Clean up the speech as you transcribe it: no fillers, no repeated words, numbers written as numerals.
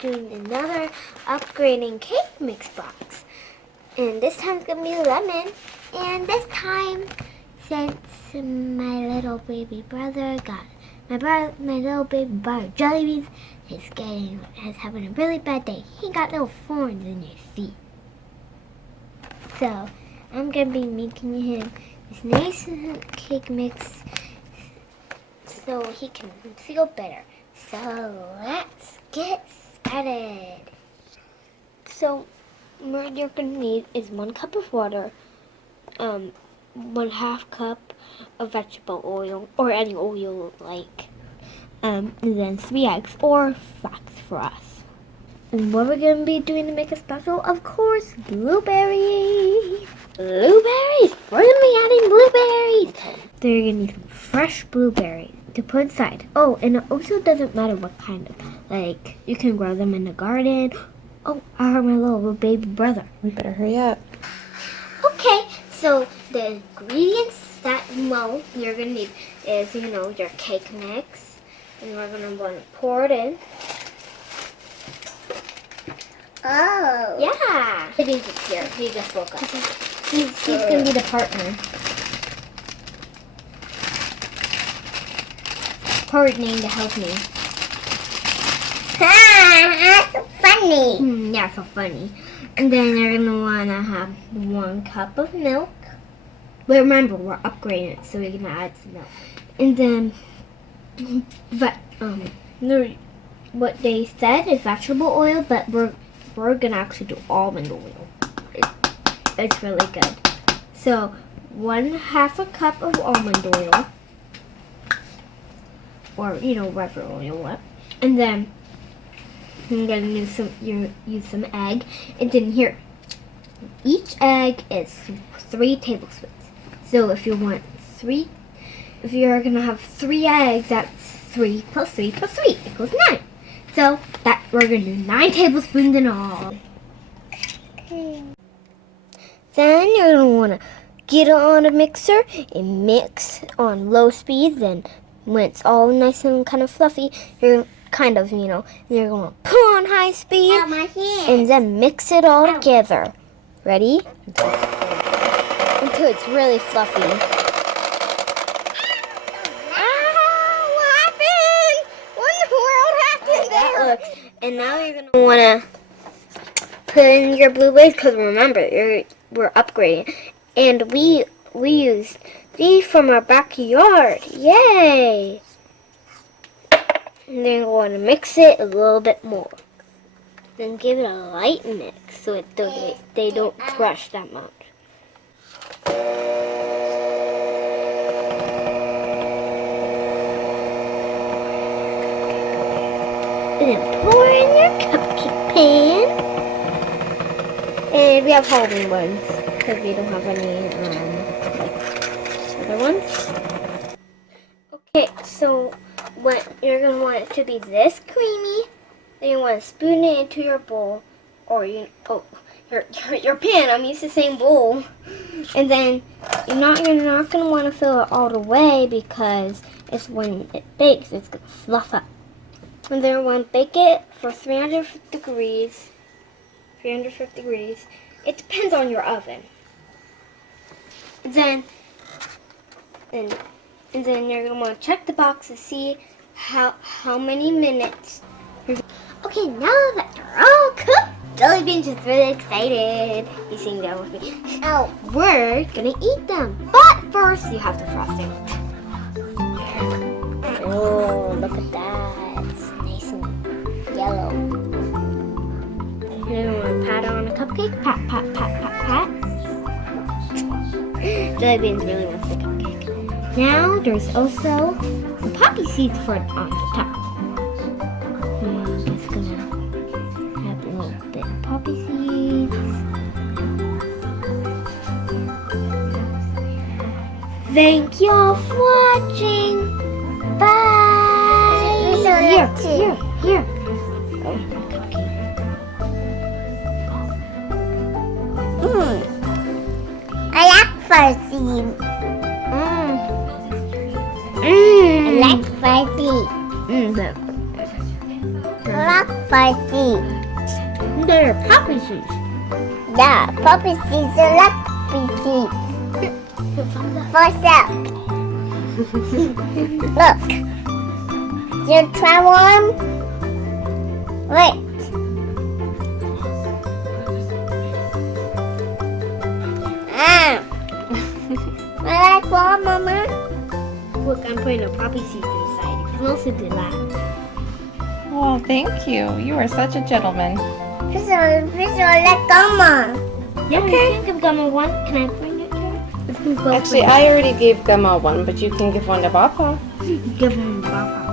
doing another upgrading cake mix box. And this time it's going to be lemon. And this time, since my little baby brother got, my little baby brother ButterBeanz is having a really bad day. He got little thorns in his feet. So, I'm going to be making him this nice cake mix so he can feel better. So, let's get started. So, what you're going to need is 1 cup of water, 1/2 cup of vegetable oil, or any oil you like, and then 3 eggs, or flax for us. And what we're going to be doing to make it special, of course, blueberries. Blueberries! We're going to be adding blueberries! Okay. They're going to need some fresh blueberries to put inside. Oh, and it also doesn't matter what kind of, like, you can grow them in the garden. Oh, I heard my little baby brother. We better hurry up. Okay, so the ingredients that, well, you're going to need is, your cake mix. And we're going to want to pour it in. Oh. Yeah. ButterBeanz is here. He just woke up. He's going to be the partner. Partnering to help me. That's so funny. Yeah, so funny. And then you're going to want to have 1 cup of milk. But remember, we're upgrading it, so we're going to add some milk. And then, what they said is vegetable oil, but we're going to actually do almond oil. It's really good. So, 1/2 cup of almond oil. Or, whatever oil you want. And then, I'm going to use some egg. And then here, each egg is 3 tablespoons. So if you're going to have 3 eggs, that's 3 plus 3 plus 3 equals 9. So we're going to do 9 tablespoons in all. Then you're going to want to get it on a mixer and mix on low speed. Then when it's all nice and kind of fluffy, you're kind of, you're going to put on high speed and then mix it all together. Ready? Until it's really fluffy. What happened? What in the world happened there? And now you're going to want to put in your blueberries, because remember, we're upgrading. And we used these from our backyard. Yay! And then you want to mix it a little bit more. Then give it a light mix so they don't crush that much. And then pour in your cupcake pan. And we have homemade ones because we don't have any other ones. Okay, so what you're going to want it to be this creamy. Then you want to spoon it into your bowl, or your pan. I'm used to saying bowl. And then you're not going to want to fill it all the way, because it's when it bakes, it's going to fluff up. And then you want to bake it for 350 degrees. It depends on your oven. And then you're going to want to check the box to see how many minutes. Okay, now that they're all cooked, ButterBeanz is really excited. He's sitting down with me. Now we're gonna eat them, but first you have to frost it. Oh, look at that! It's nice and yellow. You're gonna want to pat on a cupcake. Pat, pat, pat, pat, pat. ButterBeanz really wants the cupcake. Now there's also some poppy seeds on the top. I'm just gonna have a little bit of poppy seeds. Thank y'all for watching. Bye. Here. Oh, cupcake. I like fuzzy. I like fuzzy. Look. I like for seeds. They're poppy seeds. Yeah, poppy seeds are like poppy seeds. For sale. Look. You try one? Wait. I like one, Mama. Look, I'm putting a poppy seed inside. You can also do that. Well, thank you. You are such a gentleman. Fish are like Mama. Yeah, Okay. you can give Gumma one. Can I bring it here? Let's go Actually, I already gave Gumma one, but you can give one to Papa. give him Papa.